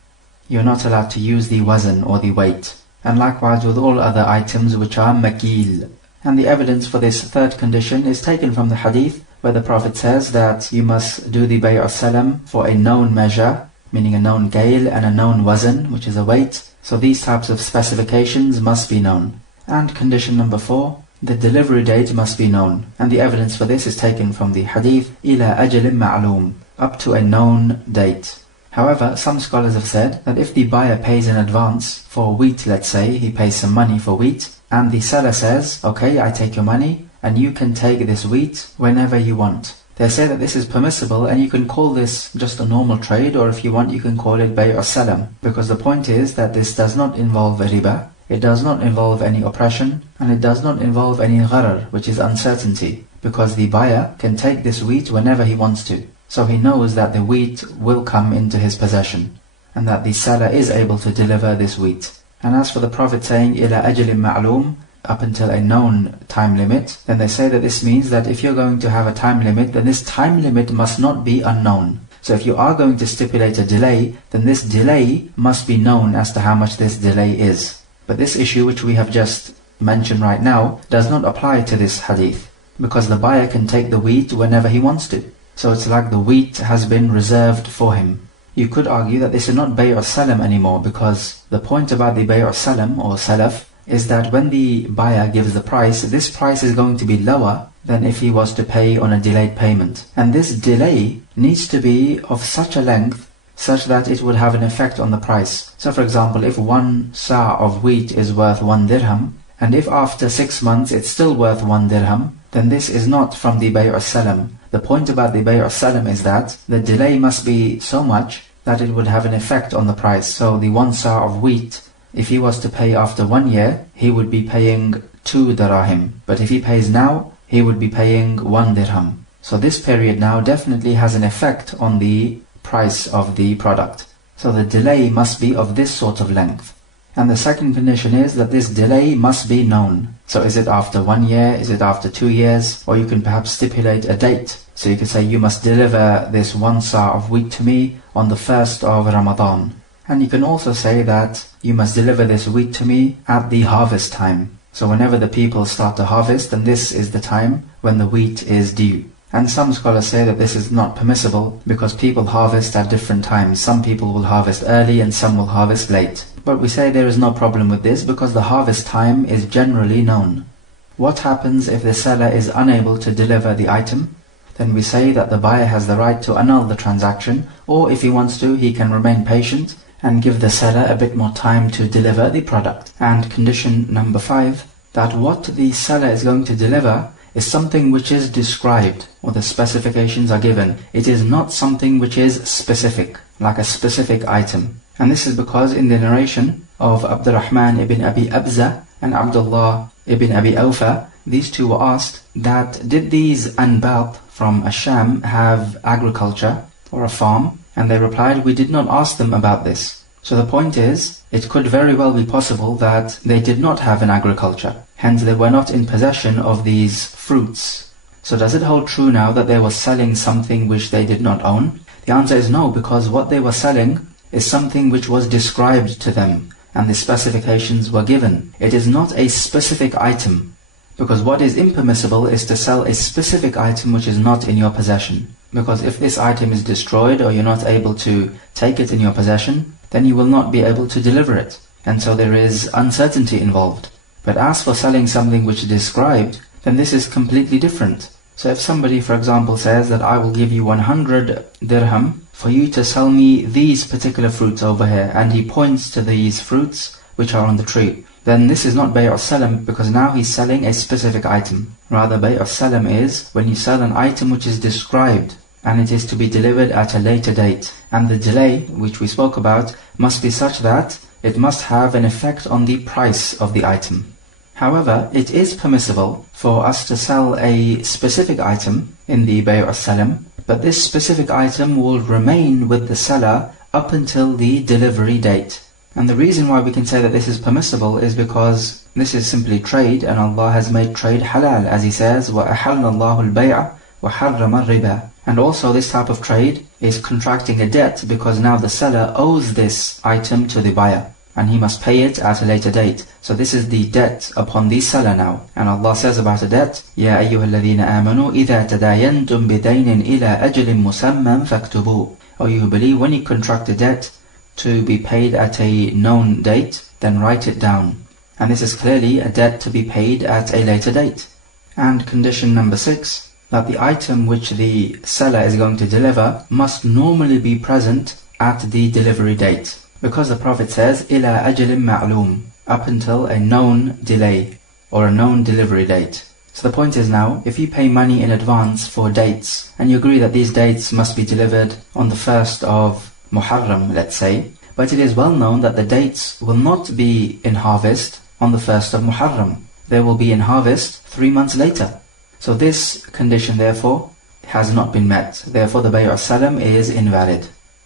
You're not allowed to use the wazn or the weight. And likewise with all other items which are makil. And the evidence for this third condition is taken from the hadith, where the Prophet says that you must do the bay' salam for a known measure, meaning a known kayl, and a known wazn, which is a weight. So these types of specifications must be known. And condition number 4, the delivery date must be known. And the evidence for this is taken from the hadith, ila ajalin ma'loom, up to a known date. However, some scholars have said that if the buyer pays in advance for wheat, let's say, he pays some money for wheat, and the seller says, okay, I take your money, and you can take this wheat whenever you want. They say that this is permissible, and you can call this just a normal trade, or if you want, you can call it Salam, because the point is that this does not involve riba, it does not involve any oppression, and it does not involve any gharar, which is uncertainty, because the buyer can take this wheat whenever he wants to. So he knows that the wheat will come into his possession, and that the seller is able to deliver this wheat. And as for the Prophet saying, إِلَى أَجْلٍ مَعْلُومٍ, up until a known time limit, then they say that this means that if you're going to have a time limit, then this time limit must not be unknown. So if you are going to stipulate a delay, then this delay must be known as to how much this delay is. But this issue which we have just mentioned right now does not apply to this hadith, because the buyer can take the wheat whenever he wants to. So it's like the wheat has been reserved for him. You could argue that this is not Salam anymore, because the point about the Salam or Salaf is that when the buyer gives the price, this price is going to be lower than if he was to pay on a delayed payment. And this delay needs to be of such a length such that it would have an effect on the price. So for example, if 1 sa' of wheat is worth 1 dirham, and if after 6 months it's still worth 1 dirham, then this is not from the Salam. The point about the Salam is that the delay must be so much that it would have an effect on the price. So the 1 sa' of wheat, if he was to pay after 1 year, he would be paying 2 dirahim. But if he pays now, he would be paying 1 dirham. So this period now definitely has an effect on the price of the product. So the delay must be of this sort of length. And the second condition is that this delay must be known. So is it after 1 year, is it after 2 years, or you can perhaps stipulate a date. So you can say you must deliver this 1 sa' of wheat to me on the 1st of Ramadan. And you can also say that you must deliver this wheat to me at the harvest time. So whenever the people start to harvest, then this is the time when the wheat is due. And some scholars say that this is not permissible because people harvest at different times. Some people will harvest early and some will harvest late. But we say there is no problem with this because the harvest time is generally known. What happens if the seller is unable to deliver the item? Then we say that the buyer has the right to annul the transaction, or if he wants to, he can remain patient and give the seller a bit more time to deliver the product. And condition number 5, that what the seller is going to deliver is something which is described, or the specifications are given. It is not something which is specific, like a specific item. And this is because in the narration of Abdurrahman ibn Abi Abza and Abdullah ibn Abi Awfa, these two were asked that did these Anbat from Asham have agriculture or a farm? And they replied, we did not ask them about this. So the point is, it could very well be possible that they did not have an agriculture. Hence they were not in possession of these fruits. So does it hold true now that they were selling something which they did not own? The answer is no, because what they were selling is something which was described to them, and the specifications were given. It is not a specific item, because what is impermissible is to sell a specific item which is not in your possession. Because if this item is destroyed or you're not able to take it in your possession, then you will not be able to deliver it. And so there is uncertainty involved. But as for selling something which is described, then this is completely different. So if somebody, for example, says that I will give you 100 dirham for you to sell me these particular fruits over here, and he points to these fruits which are on the tree, then this is not Salam, because now he's selling a specific item. Rather, Salam is when you sell an item which is described, and it is to be delivered at a later date. And the delay, which we spoke about, must be such that it must have an effect on the price of the item. However, it is permissible for us to sell a specific item in the Salam, but this specific item will remain with the seller up until the delivery date. And the reason why we can say that this is permissible is because this is simply trade, and Allah has made trade halal, as He says, وَأَحَلَّ اللَّهُ الْبَيْعَ وَحَرَّمَ الرِّبَى. And also this type of trade is contracting a debt, because now the seller owes this item to the buyer, and he must pay it at a later date. So this is the debt upon the seller now. And Allah says about a debt, يَا أَيُّهَا الَّذِينَ آمَنُوا إِذَا تَدَايَنْتُمْ بِدَيْنٍ إِلَىٰ أَجْلٍ مُسَمًّى فَاكْتُبُوهُ. O you who believe, when you contract a debt to be paid at a known date, then write it down. And this is clearly a debt to be paid at a later date. And condition number 6, that the item which the seller is going to deliver must normally be present at the delivery date. Because the Prophet says, إِلَى أَجَلٍ مَعْلُومٍ, up until a known delay or a known delivery date. So the point is now, if you pay money in advance for dates, and you agree that these dates must be delivered on the 1st of Muharram, let's say, but it is well known that the dates will not be in harvest on the 1st of Muharram. They will be in harvest 3 months later. So this condition therefore has not been met. Therefore the Bay'u Salam is invalid.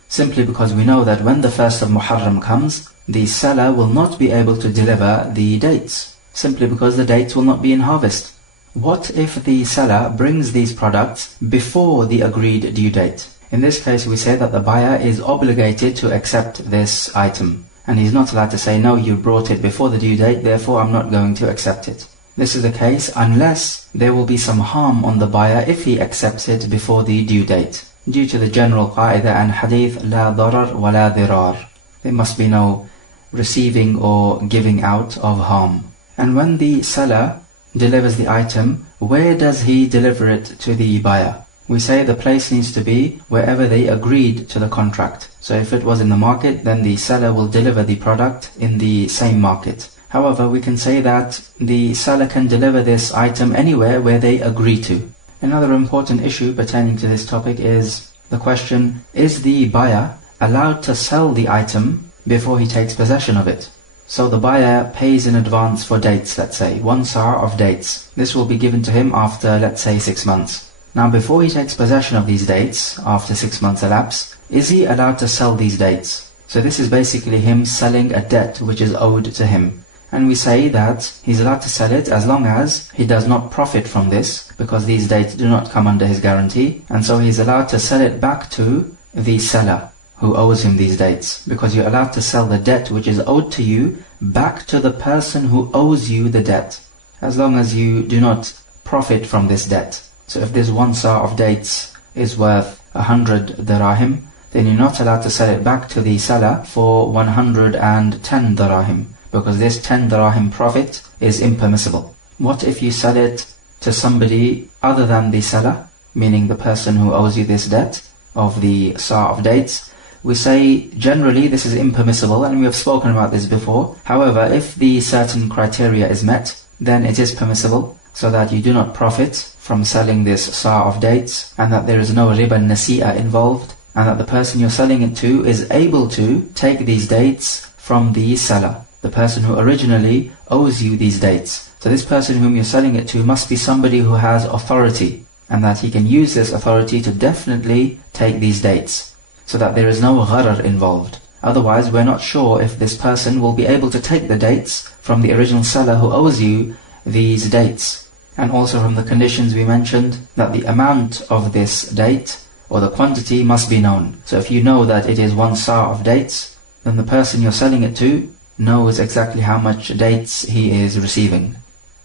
Simply because we know that when the 1st of Muharram comes, the seller will not be able to deliver the dates, simply because the dates will not be in harvest. What if the seller brings these products before the agreed due date? In this case we say that the buyer is obligated to accept this item, and he's not allowed to say, no, you brought it before the due date, therefore I'm not going to accept it. This is the case unless there will be some harm on the buyer if he accepts it before the due date. Due to the general qaida and hadith, لا ضرر ولا ضرار. There must be no receiving or giving out of harm. And when the seller delivers the item, where does he deliver it to the buyer? We say the place needs to be wherever they agreed to the contract. So if it was in the market, then the seller will deliver the product in the same market. However, we can say that the seller can deliver this item anywhere where they agree to. Another important issue pertaining to this topic is the question, is the buyer allowed to sell the item before he takes possession of it? So the buyer pays in advance for dates, let's say, 1 sa' of dates. This will be given to him after, let's say, 6 months. Now before he takes possession of these dates, after 6 months elapse, is he allowed to sell these dates? So this is basically him selling a debt which is owed to him. And we say that he's allowed to sell it as long as he does not profit from this, because these dates do not come under his guarantee, and so he's allowed to sell it back to the seller who owes him these dates, because you're allowed to sell the debt which is owed to you back to the person who owes you the debt, as long as you do not profit from this debt. So if this 1 sa' of dates is worth 100 dirahim, then you're not allowed to sell it back to the seller for 110 dirahim, because this 10 dirahim profit is impermissible. What if you sell it to somebody other than the seller, meaning the person who owes you this debt of the sa' of dates? We say generally this is impermissible, and we have spoken about this before. However, if the certain criteria is met, then it is permissible, so that you do not profit from selling this sa' of dates, and that there is no riba nasi'a involved, and that the person you're selling it to is able to take these dates from the seller, the person who originally owes you these dates. So this person whom you're selling it to must be somebody who has authority, and that he can use this authority to definitely take these dates, so that there is no gharar involved. Otherwise, we're not sure if this person will be able to take the dates from the original seller who owes you these dates. And also from the conditions we mentioned, that the amount of this date or the quantity must be known. So if you know that it is 1 sa' of dates, then the person you're selling it to knows exactly how much dates he is receiving.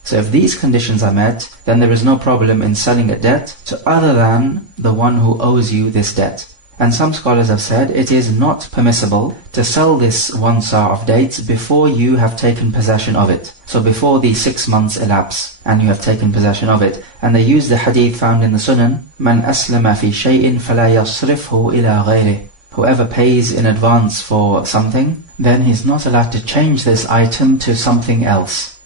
So if these conditions are met, then there is no problem in selling a debt to other than the one who owes you this debt. And some scholars have said it is not permissible to sell this 1 sa' of dates before you have taken possession of it. So before the 6 months elapse and you have taken possession of it. And they use the hadith found in the Sunan, Man aslama fi shay'in fala yasrifhu ila ghayrihi. Whoever pays in advance for something, then he's not allowed to change this item to something else.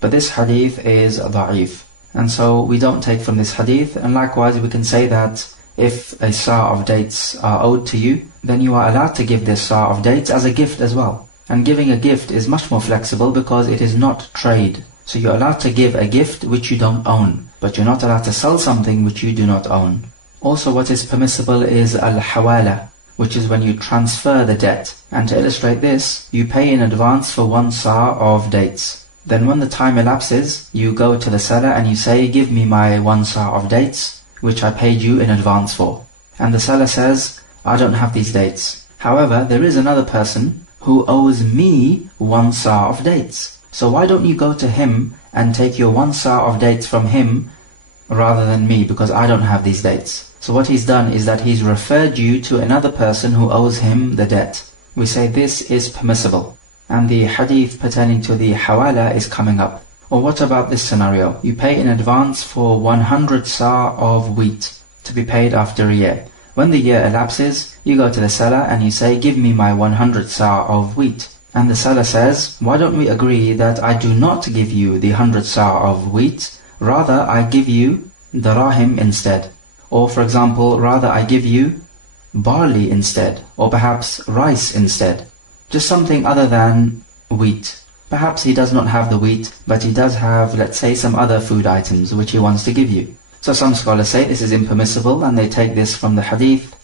But this hadith is da'if, and so we don't take from this hadith. And likewise we can say that if a sa' of dates are owed to you, then you are allowed to give this sa' of dates as a gift as well. And giving a gift is much more flexible because it is not trade. So you're allowed to give a gift which you don't own, but you're not allowed to sell something which you do not own. Also what is permissible is al-hawala, which is when you transfer the debt. And to illustrate this, you pay in advance for 1 sa' of dates. Then when the time elapses, you go to the seller and you say, give me my 1 sa' of dates, which I paid you in advance for. And the seller says, I don't have these dates. However, there is another person who owes me 1 sa' of dates. So why don't you go to him and take your 1 sa' of dates from him rather than me, because I don't have these dates. So what he's done is that he's referred you to another person who owes him the debt. We say this is permissible. And the hadith pertaining to the hawala is coming up. Or what about this scenario? You pay in advance for 100 sa' of wheat to be paid after a year. When the year elapses, you go to the seller and you say, give me my 100 sa' of wheat. And the seller says, why don't we agree that I do not give you the 100 sa' of wheat, rather I give you darahim instead. Or for example, rather I give you barley instead, or perhaps rice instead. Just something other than wheat. Perhaps he does not have the wheat, but he does have, let's say, some other food items which he wants to give you. So some scholars say this is impermissible, and they take this from the hadith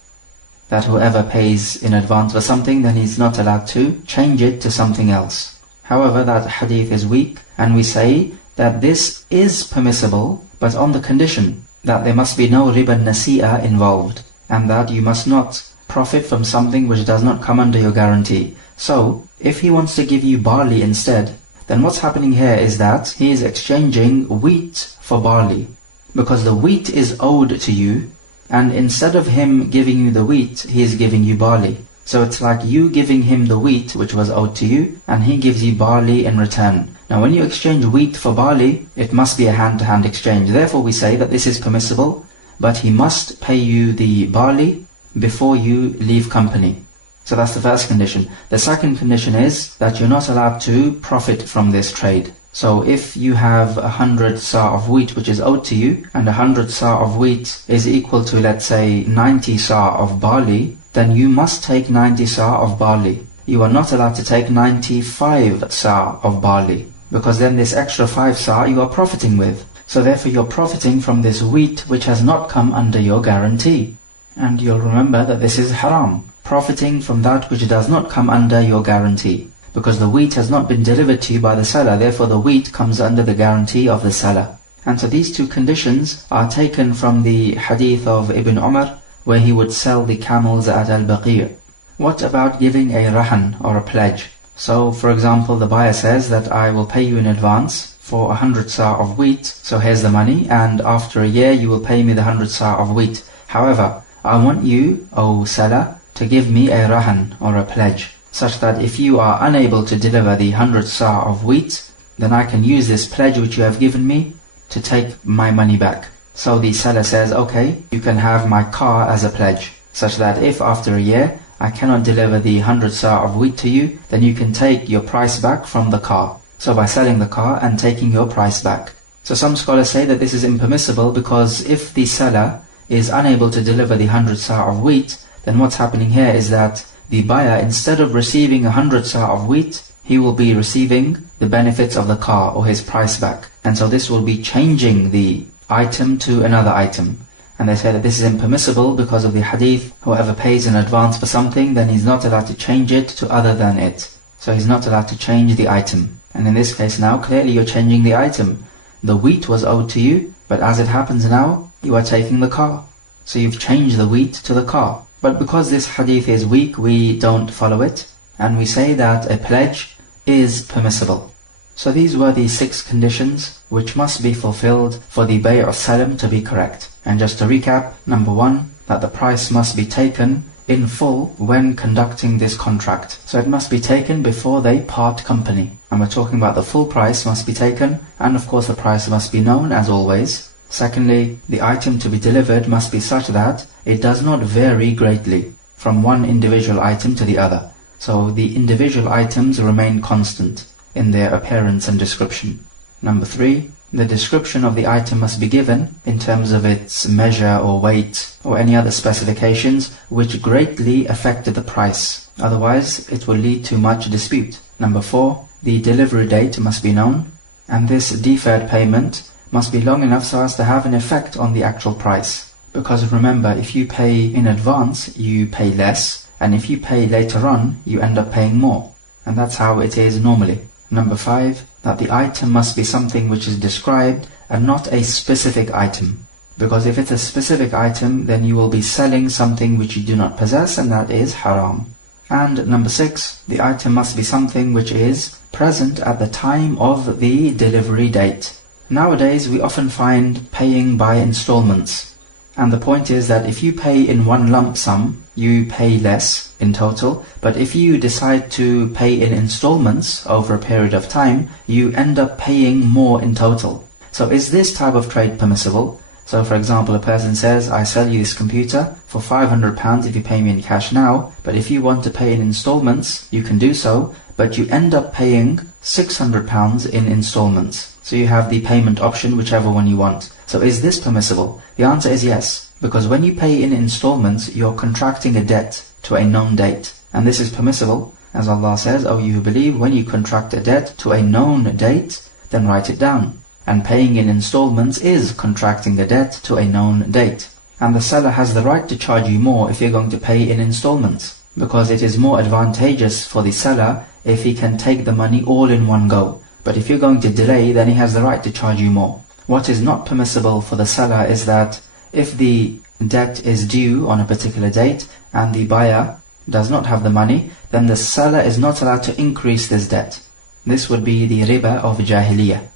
that whoever pays in advance for something, then he's not allowed to change it to something else. However, that hadith is weak, and we say that this is permissible, but on the condition that there must be no riba nasi'a involved, and that you must not profit from something which does not come under your guarantee. So, if he wants to give you barley instead, then what's happening here is that he is exchanging wheat for barley, because the wheat is owed to you, and instead of him giving you the wheat, he is giving you barley. So it's like you giving him the wheat which was owed to you, and he gives you barley in return. Now when you exchange wheat for barley, it must be a hand-to-hand exchange. Therefore we say that this is permissible, but he must pay you the barley before you leave company. So that's the first condition. The second condition is that you're not allowed to profit from this trade. So if you have 100 sa' of wheat which is owed to you, and 100 sa' of wheat is equal to, let's say, 90 sa' of barley, then you must take 90 sa' of barley. You are not allowed to take 95 sa' of barley, because then this extra 5 sa' you are profiting with. So therefore you're profiting from this wheat which has not come under your guarantee. And you'll remember that this is haram, profiting from that which does not come under your guarantee. Because the wheat has not been delivered to you by the seller, therefore the wheat comes under the guarantee of the seller. And so these two conditions are taken from the hadith of Ibn Umar, where he would sell the camels at al-Baqir. What about giving a rahan, or a pledge? So for example, the buyer says that I will pay you in advance for 100 sa' of wheat, so here's the money, and after a year you will pay me the 100 sa' of wheat. However, I want you, O seller, to give me a rahan, or a pledge, such that if you are unable to deliver the 100 sa' of wheat, then I can use this pledge which you have given me to take my money back. So the seller says, okay, you can have my car as a pledge, such that if after a year I cannot deliver the 100 sa' of wheat to you, then you can take your price back from the car. So by selling the car and taking your price back. So some scholars say that this is impermissible, because if the seller is unable to deliver the 100 sa' of wheat, then what's happening here is that the buyer, instead of receiving 100 sa' of wheat, he will be receiving the benefits of the car, or his price back. And so this will be changing the item to another item. And they say that this is impermissible because of the hadith, whoever pays in advance for something, then he's not allowed to change it to other than it. So he's not allowed to change the item. And in this case now, clearly you're changing the item. The wheat was owed to you, but as it happens now, you are taking the car. So you've changed the wheat to the car. But because this hadith is weak, we don't follow it, and we say that a pledge is permissible. So these were the 6 conditions which must be fulfilled for the bay' salam to be correct. And just to recap, number 1, that the price must be taken in full when conducting this contract. So it must be taken before they part company. And we're talking about the full price must be taken, and of course the price must be known as always. Secondly, the item to be delivered must be such that it does not vary greatly from one individual item to the other. So the individual items remain constant in their appearance and description. Number 3, the description of the item must be given in terms of its measure or weight or any other specifications which greatly affected the price. Otherwise, it will lead to much dispute. Number 4, the delivery date must be known, and this deferred payment must be long enough so as to have an effect on the actual price. Because remember, if you pay in advance, you pay less, and if you pay later on, you end up paying more. And that's how it is normally. Number 5, that the item must be something which is described and not a specific item. Because if it's a specific item, then you will be selling something which you do not possess, and that is haram. And number 6, the item must be something which is present at the time of the delivery date. Nowadays, we often find paying by installments. And the point is that if you pay in one lump sum, you pay less in total. But if you decide to pay in installments over a period of time, you end up paying more in total. So is this type of trade permissible? So for example, a person says, I sell you this computer for £500 if you pay me in cash now, but if you want to pay in installments, you can do so, but you end up paying £600 in installments. So you have the payment option, whichever one you want. So is this permissible? The answer is yes, because when you pay in installments, you're contracting a debt to a known date. And this is permissible, as Allah says, O you who believe, when you contract a debt to a known date, then write it down. And paying in installments is contracting a debt to a known date. And the seller has the right to charge you more if you're going to pay in installments, because it is more advantageous for the seller if he can take the money all in one go. But if you're going to delay, then he has the right to charge you more. What is not permissible for the seller is that if the debt is due on a particular date and the buyer does not have the money, then the seller is not allowed to increase this debt. This would be the riba of Jahiliyyah.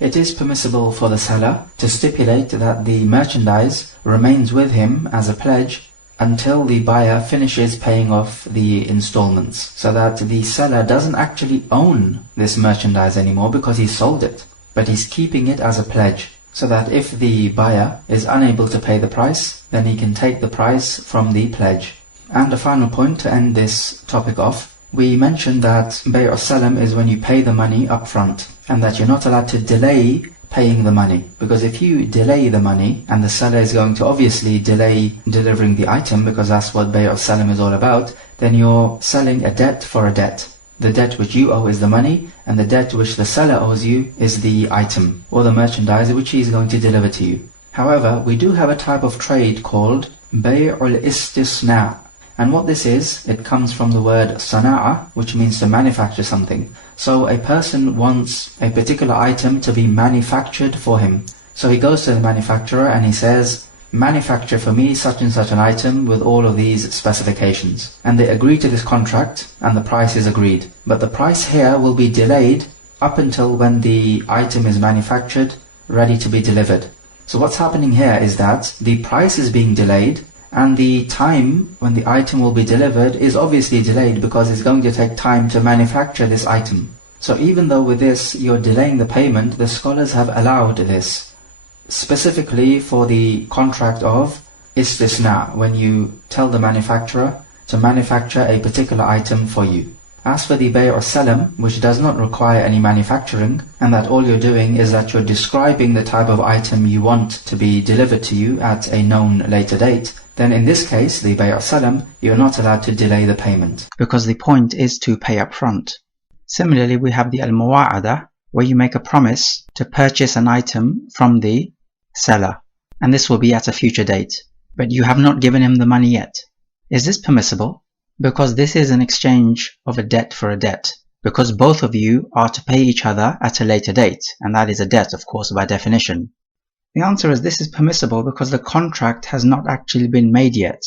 It is permissible for the seller to stipulate that the merchandise remains with him as a pledge until the buyer finishes paying off the installments, so that the seller doesn't actually own this merchandise anymore because he sold it, but he's keeping it as a pledge, so that if the buyer is unable to pay the price, then he can take the price from the pledge. And a final point to end this topic off, we mentioned that Bay' Salam is when you pay the money up front, and that you're not allowed to delay paying the money, because if you delay the money, and the seller is going to obviously delay delivering the item, because that's what Bay' Salam is all about, then you're selling a debt for a debt. The debt which you owe is the money, and the debt which the seller owes you is the item, or the merchandise which he is going to deliver to you. However, we do have a type of trade called Bay'ul Istisna'. And what this is, it comes from the word sana'a, which means to manufacture something. So a person wants a particular item to be manufactured for him. So he goes to the manufacturer and he says, manufacture for me such and such an item with all of these specifications. And they agree to this contract and the price is agreed. But the price here will be delayed up until when the item is manufactured, ready to be delivered. So what's happening here is that the price is being delayed, and the time when the item will be delivered is obviously delayed because it's going to take time to manufacture this item. So even though with this you're delaying the payment, the scholars have allowed this, specifically for the contract of istisna, when you tell the manufacturer to manufacture a particular item for you. As for the Bay' Salam, which does not require any manufacturing, and that all you're doing is that you're describing the type of item you want to be delivered to you at a known later date, then in this case, the Bay' Salam, you're not allowed to delay the payment, because the point is to pay up front. Similarly, we have the al-muwa'ada, where you make a promise to purchase an item from the seller, and this will be at a future date, but you have not given him the money yet. Is this permissible? Because this is an exchange of a debt for a debt, because both of you are to pay each other at a later date, and that is a debt, of course, by definition. The answer is this is permissible because the contract has not actually been made yet.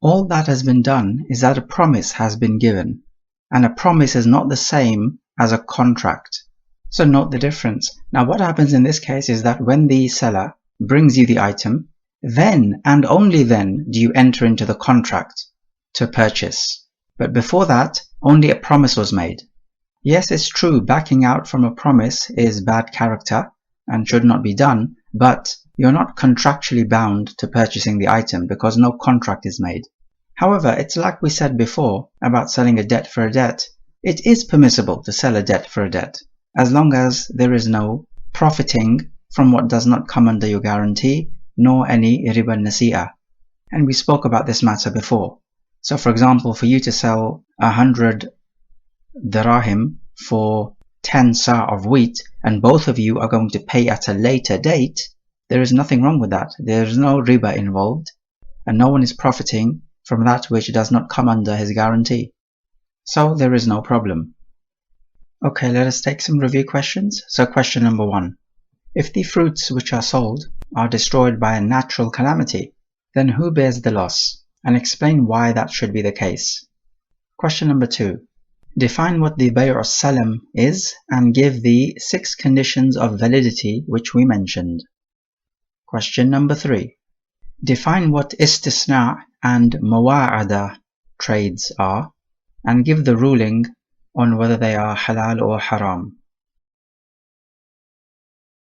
All that has been done is that a promise has been given, and a promise is not the same as a contract. So note the difference. Now what happens in this case is that when the seller brings you the item, then and only then do you enter into the contract to purchase. But before that, only a promise was made. Yes, it's true, backing out from a promise is bad character and should not be done, but you're not contractually bound to purchasing the item because no contract is made. However, it's like we said before about selling a debt for a debt. It is permissible to sell a debt for a debt, as long as there is no profiting from what does not come under your guarantee, nor any riba nasi'ah. And we spoke about this matter before. So for example, for you to sell 100 dirahim for 10 sa' of wheat, and both of you are going to pay at a later date, there is nothing wrong with that. There is no riba involved, and no one is profiting from that which does not come under his guarantee. So there is no problem. Okay, let us take some review questions. So question number 1. If the fruits which are sold are destroyed by a natural calamity, then who bears the loss? And explain why that should be the case. Question number 2. Define what the Bay' Salam is and give the 6 conditions of validity which we mentioned. Question number 3. Define what istisna' and muwa'ada trades are and give the ruling on whether they are halal or haram.